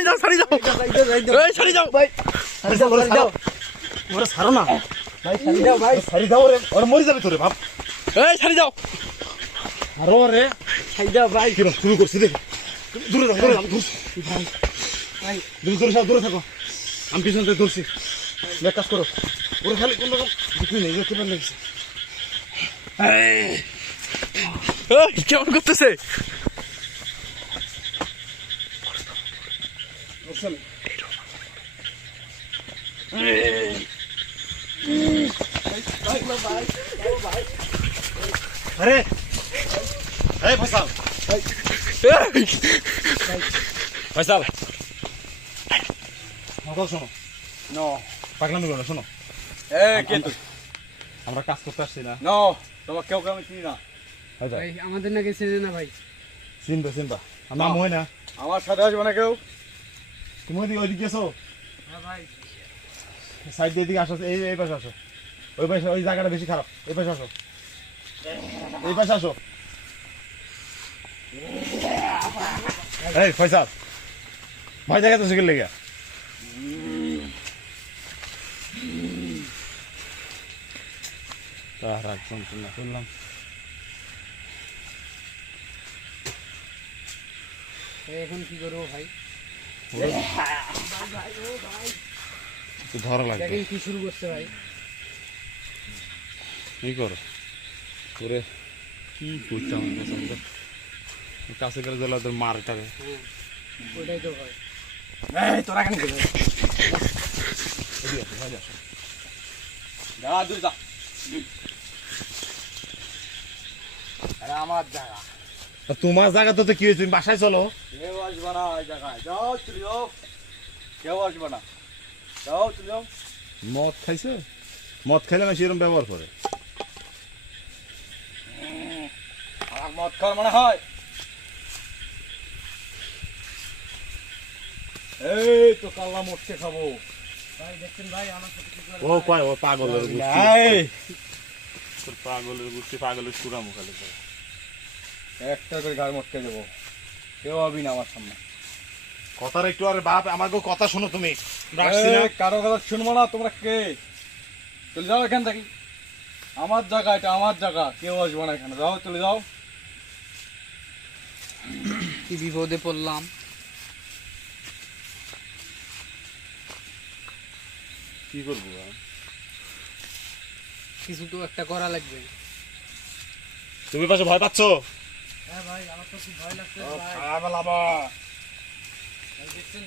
ছাড়ি দাও ছাড়ি দাও এই ছাড়ি দাও ভাই ছাড়ি দাও ওরে ছাড়ো না ভাই ছাড়ি দাও ভাই ছাড়ি দাও রে ওরে মরে যাবে তোরে বাপ এই ছাড়ি দাও আরো রে ছাড়ি দাও ভাই কি শুরু করছিস দেখ দূরে যাও ভাই ভাই দূরে থাকো আমি পিছন থেকে ধরছি এক কাজ করো ওরে খালি কোন রকম কিছুই নেই দেখতে পারলে কেমন করতেছে আরে এই ফয়সাল ফয়সাল কথা শোনো নো পাগলামি করো না শোনো কে তুই আমরা কাজ করতে আসছি না নো তোমার কেউ আমি চিনি না ভাই আমাদের নাকি চেনে না ভাই চিনবা আমার নাম হয় না আমার সাথে আসবে না কেউ তুমি ওইদিকে এসো হ্যাঁ ভাই সাইড দিয়ে দিকে আসো এই পাশে আসো ওই পাশে ওই জায়গাটা বেশি খারাপ এই পাশে আসো এই পাশে আসো এই ফয়সাল ভয় জায়গা তো শিখে লেগে শুনলাম এখন কি করবো ভাই ধরা লাগবে দেখেন কি শুরু করছে ভাই কি করো তোরে কি করতাম কাছে গেলে জেলা তোর মারটারে ওটাই তো ভাই এই তোরা কেন গেলি যা দূর যা আরে আমার জায়গা তোমার জায়গা তো কি হয়েছে তুমি বাসায় চলো কেউ আসবে না এই জায়গায় যাও চলে যাও কেউ আসবে না যাও চলে যাও মদ খাইছে মদ খাইলে না সেরকম ব্যবহার করে আমার মদ খাওয়ার মনে হয় এই তো কাল্লা মরতে খাবো ভাই দেখছেন ভাই আমার সাথে কি করে ও কয় ও পাগলের এই তোর পাগলের সুরা মুখালে একটা করে গাড়ি মটকে দেবো কেউ হবি না আমার সামনে কথার একটু আরে বাপ আমাকে কথা শোনো তুমি রাখছি না এই, কারো কথা শুনবো না তোমরা কে চলে যাও এখান থেকে আমার জায়গা এটা আমার জায়গা কেউ আসবে না এখানে যাও চলে যাও কি বিপদে পড়লাম কি করবো কিছু তো একটা করা লাগবে তুমি পাশে ভয় পাচ্ছ হ্যাঁ ভাই আমার তো খুব ভয় লাগছে খারাপ লাভা ভাই দেখছেন